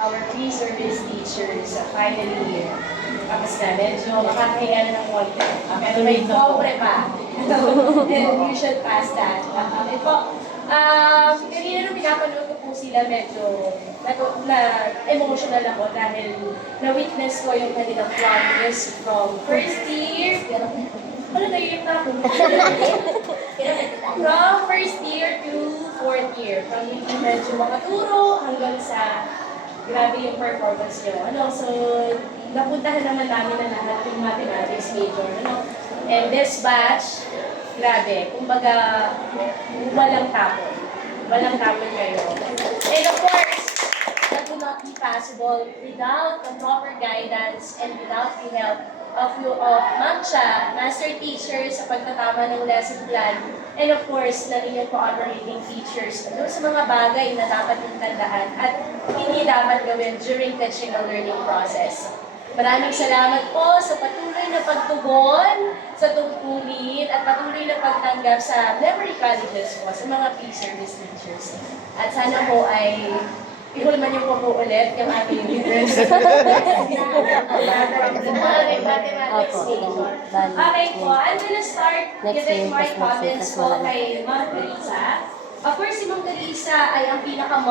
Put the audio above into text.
Our pre-service teachers, finally here. Tapos na, medyo makakahinga na ng konti. Pero may pobre pa. And you should pass that. Okay po. Kanina nung pinapanood ko po sila, medyo na-emotional ako dahil na-witness ko yung kanilang progress from first year. Ano na yun na ako? From first year to fourth year. From hindi medyo makaturo hanggang sa grabe yung performance nyo. So, napuntahan naman namin na lahat yung mathematics major. And this batch, grabe. Kumbaga, walang tapon. Walang tapon kayo. And of course, that would not be possible without the proper guidance and without the help of Ma'am Cha, master teacher sa pagtatama ng lesson plan, and of course, na inyong cooperating teachers doon sa mga bagay na dapat tandaan at hindi dapat gawin during teaching and learning process. Maraming salamat po sa patuloy na pagtugon, sa tungkulin, at patuloy na pagtanggap sa memory colleges po, sa mga pre-service teachers. At sana po ay ihulman niyo po ulit yung ating university. Mathematics major. Okay po, I'm gonna start giving my comments po kay Ma'am Carissa. Of course, si Ma'am Carissa ay ang pinaka